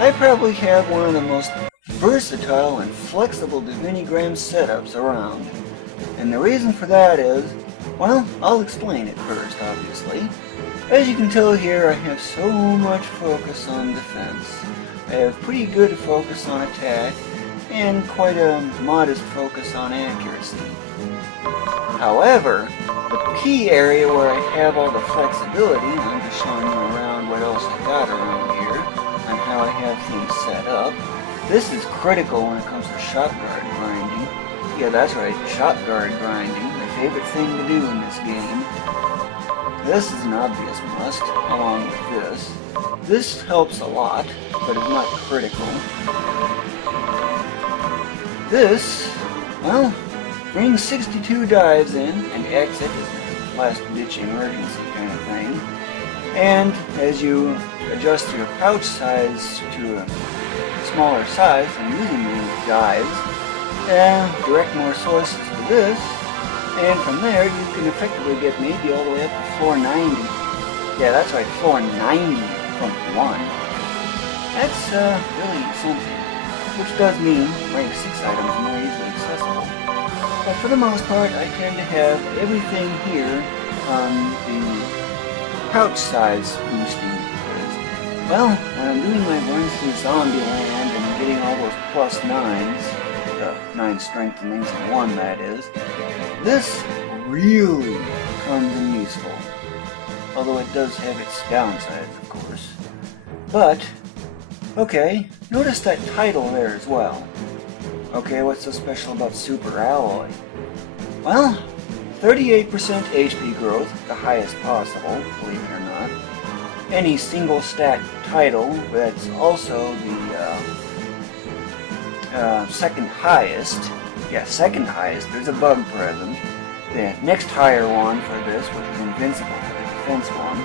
I probably have one of the most versatile and flexible divinigram setups around. And the reason for that is, well, I'll explain it first, obviously. As you can tell here, I have so much focus on defense. I have pretty good focus on attack, and quite a modest focus on accuracy. However, the key area where I have all the flexibility, and I'm just showing you around what else I got around here, and how I have things set up. This is critical when it comes to shot guard grinding. Yeah, that's right, shot guard grinding, my favorite thing to do in this game. This is an obvious must, along with this. This helps a lot, but is not critical. This, well, brings 62 dives in and exit is a last-ditch emergency kind of thing. And as you adjust your pouch size to a smaller size and using these dives, direct more sources to this, and from there you can effectively get maybe all the way up to floor 90. Yeah, that's right, floor 90 from 1. That's really something, which does mean rank 6 items more easily accessible. But for the most part, I tend to have everything here on the pouch size boosting. Because, well, when I'm doing my runs through Zombieland and getting all those plus 9s, 9 strengthenings and 1 that is, this really comes in useful. Although it does have its downsides, of course. But, okay, notice that title there as well. Okay, what's so special about Super Alloy? Well, 38% HP growth, the highest possible, believe it or not. Any single stat title that's also the second highest. Yeah, second highest. There's a bug present. The next higher one for this, which is invincible for the defense one,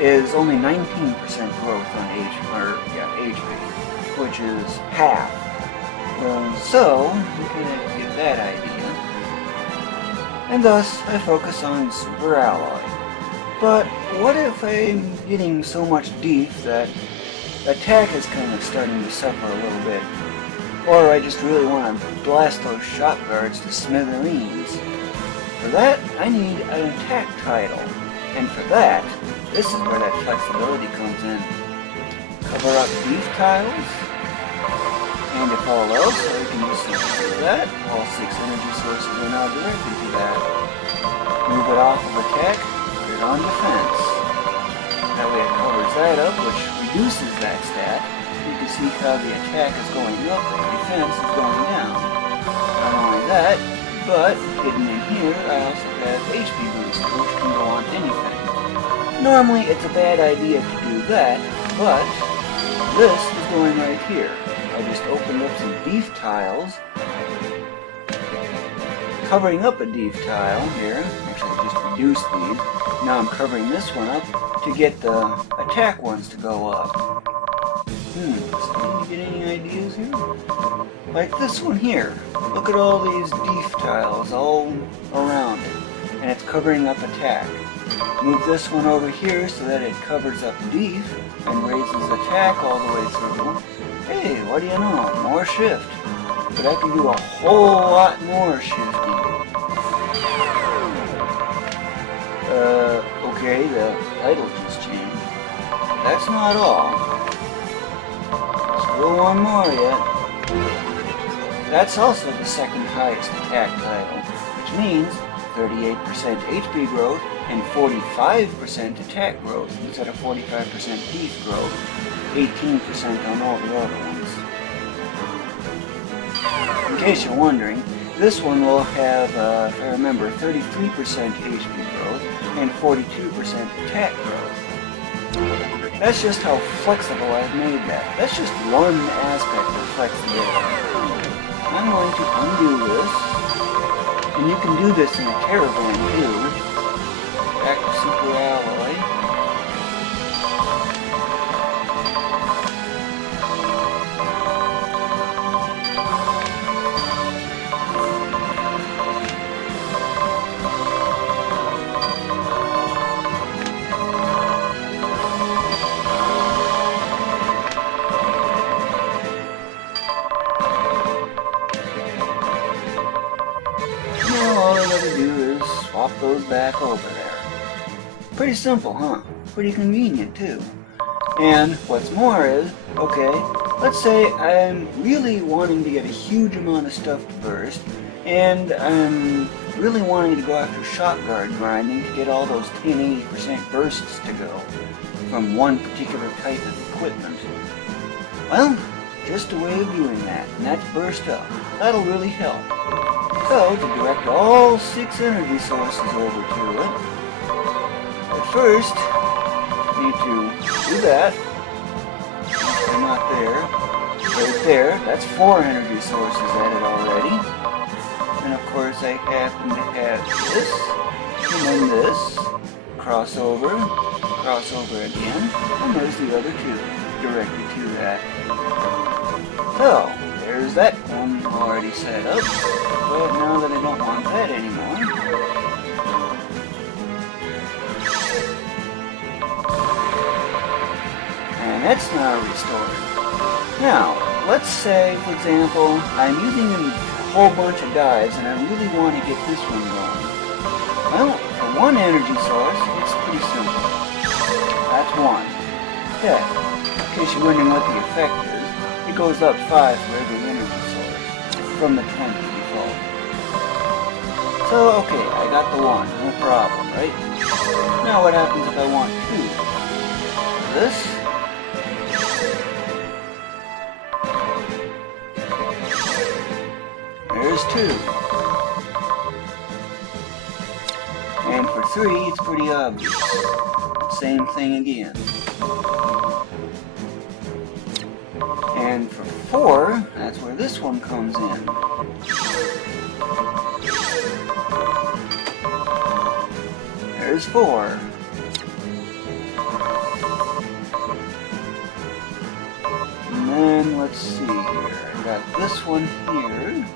is only 19% growth on HP, which is half. So, you can get that idea. And thus, I focus on Super Alloy. But what if I'm getting so much def that attack is kind of starting to suffer a little bit? Or I just really want to blast those shot guards to smithereens. For that, I need an attack title. And for that, this is where that flexibility comes in. Cover up def tiles. And if all else, I can just simply do that. All 6 energy sources are now directed to that. Move it off of attack, put it on defense. That way it covers that up, which reduces that stat. You can see how the attack is going up and the defense is going down. Not only that, but hidden in here, I also have HP boost, which can go on anything. Normally, it's a bad idea to do that, but this is going right here. I just opened up some def tiles, covering up a def tile here. Actually, I just reduced these. Now I'm covering this one up to get the attack ones to go up. So did you get any ideas here? Like this one here. Look at all these def tiles all around it, and it's covering up attack. Move this one over here so that it covers up def and raises attack all the way through. Hey, what do you know? More shift. But I can do a whole lot more shifting. Okay, the title just changed. That's not all. Still one more yet. That's also the second highest attack title, which means 38% HP growth and 45% attack growth instead of 45% def growth, 18% on all the other ones. In case you're wondering, this one will have, if I remember, 33% HP growth and 42% attack growth. That's just how flexible I've made that. That's just one aspect of flexibility. I'm going to undo this, and you can do this in a caravan too. Back to Super Alloy. swap those back over there. Pretty simple, huh? Pretty convenient too. And what's more is, okay, let's say I'm really wanting to get a huge amount of stuff to burst, and I'm really wanting to go after shot guard grinding to get all those 10-80% bursts to go from one particular type of equipment. Well, just a way of doing that, and that's burst up. That'll really help. So, to direct all 6 energy sources over to it, at first, need to do that. They're not there. Right there. That's 4 energy sources added already. And of course I happen to have this, and then this, crossover again, and there's the other 2 directed to that. So, there's that one already set up, but now that I don't want that anymore, and that's now restored. Now, let's say, for example, I'm using a whole bunch of dives and I really want to get this one going. Well, for one energy source, it's pretty simple. That's 1. Yeah, in case you're wondering what the effect is, it goes up 5 for every energy source, from the 20 default. So, okay, I got the 1, no problem, right? Now what happens if I want 2? This? There's 2. And for 3, it's pretty obvious. Same thing again. And for 4, that's where this one comes in. There's 4. And then, let's see here. I got this one here.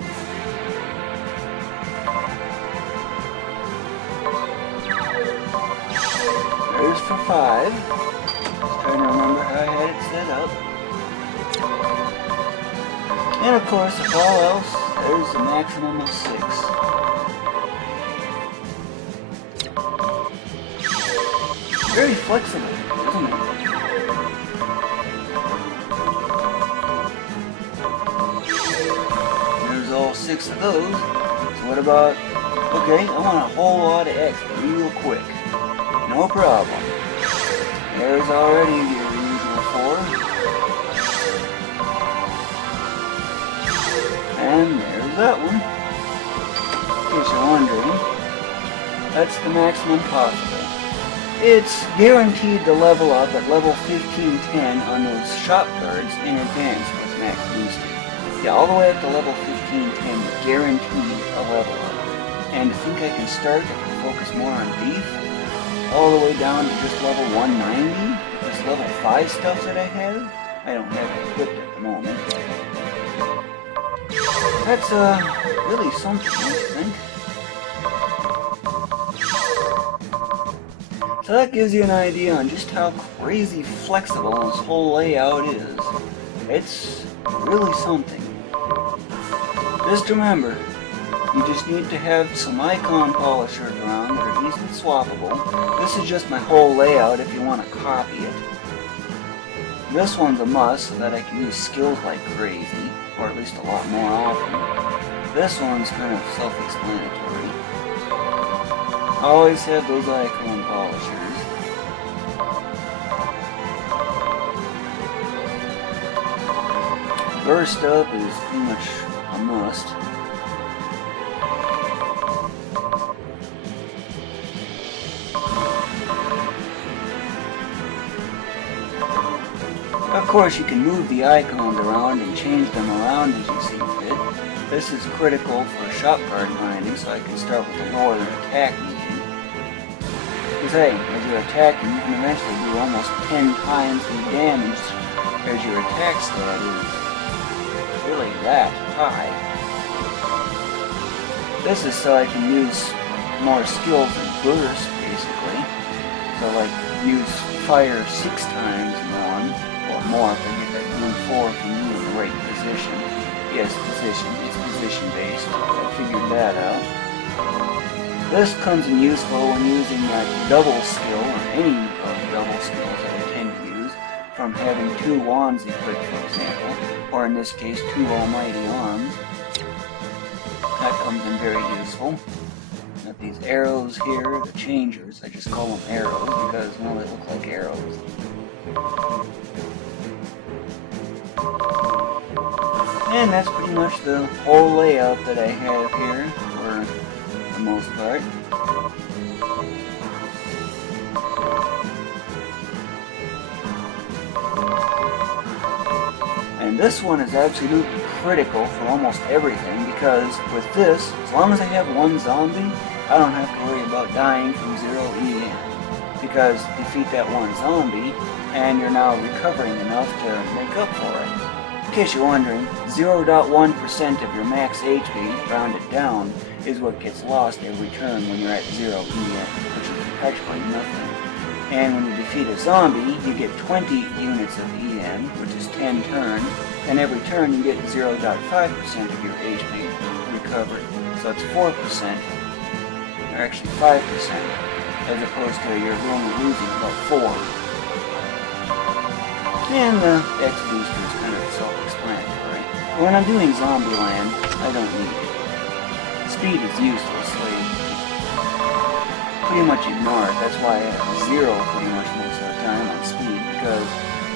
There's for 5. Just trying to remember how I had it set up. And of course, if all else, there's a maximum of 6. Very flexible, isn't it? There's all 6 of those. So what about, okay, I want a whole lot of X real quick. No problem. There's already your usual 4. And there's that one. In case you're wondering, that's the maximum possible. It's guaranteed to level up at level 1510 on those shop cards in advance with max boosting. Yeah, all the way up to level 1510, guaranteed a level up. And to think I can start if I focus more on beef, all the way down to just level 190, with this level 5 stuff that I have. I don't have it equipped at the moment. That's really something, don't you think? So that gives you an idea on just how crazy flexible this whole layout is. It's really something. Just remember, you just need to have some icon polishers around that are easily swappable. This is just my whole layout if you want to copy it. This one's a must so that I can use skills like crazy, or at least a lot more often. This one's kind of self-explanatory. Always have those icon polishers. Burst up is pretty much a must. Of course, you can move the icons around and change them around as you see fit. This is critical for shop card grinding, so I can start with a lower attack needed. Because hey, as you're attacking, you can eventually do almost 10 times the damage as your attack stat is really that high. This is so I can use more skills and burst, basically. So like, use fire 6 times in 1. Or more if I get that blue 4 from you in the right position. Yes, position. It's position based. I figured that out. This comes in useful when using that double skill, or any of the double skills that I tend to use, from having 2 wands equipped, for example, or in this case 2 almighty arms. That comes in very useful. Got these arrows here, the changers. I just call them arrows because, well, they look like arrows. And that's pretty much the whole layout that I have here for the most part. And this one is absolutely critical for almost everything, because with this, as long as I have 1 zombie, I don't have to worry about dying from 0 EM. Because defeat that 1 zombie, and you're now recovering enough to make up for it. In case you're wondering, 0.1% of your max HP, rounded down, is what gets lost every turn when you're at 0 EM, which is practically nothing. And when you defeat a zombie, you get 20 units of EN, which is 10 turns, and every turn you get 0.5% of your HP recovered. So it's 4%, or actually 5%, as opposed to you're only losing about 4. And the X booster is kind of self-explanatory. When I'm doing Zombieland, I don't need it. Speed is useless, so you pretty much ignore it. That's why I have 0 pretty much most of the time on speed, because,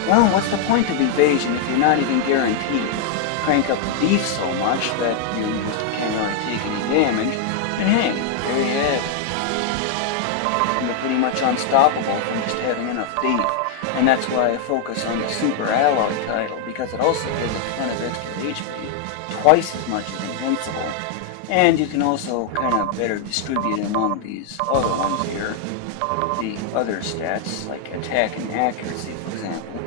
well, what's the point of evasion if you're not even guaranteed to crank up the beef so much that you just can't really take any damage? And hey, there you have it. You're pretty much unstoppable from just having enough beef. And that's why I focus on the Super Alloy title, because it also gives a ton of extra HP, twice as much as Invincible. And you can also kind of better distribute among these other ones here, the other stats, like attack and accuracy, for example.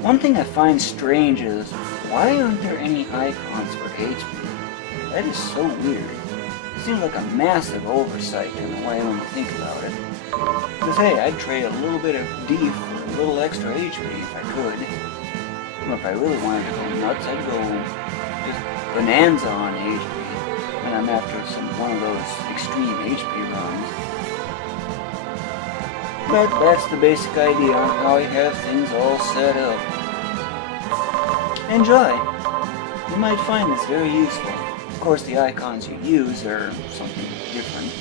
One thing I find strange is, why aren't there any icons for HP? That is so weird. It seems like a massive oversight in a way when you think about it. Because hey, I'd trade a little bit of beef for a little extra HP if I could. Or if I really wanted to go nuts, I'd go just bonanza on HP. And I'm after one of those extreme HP runs. But that's the basic idea on how I have things all set up. Enjoy! You might find this very useful. Of course, the icons you use are something different.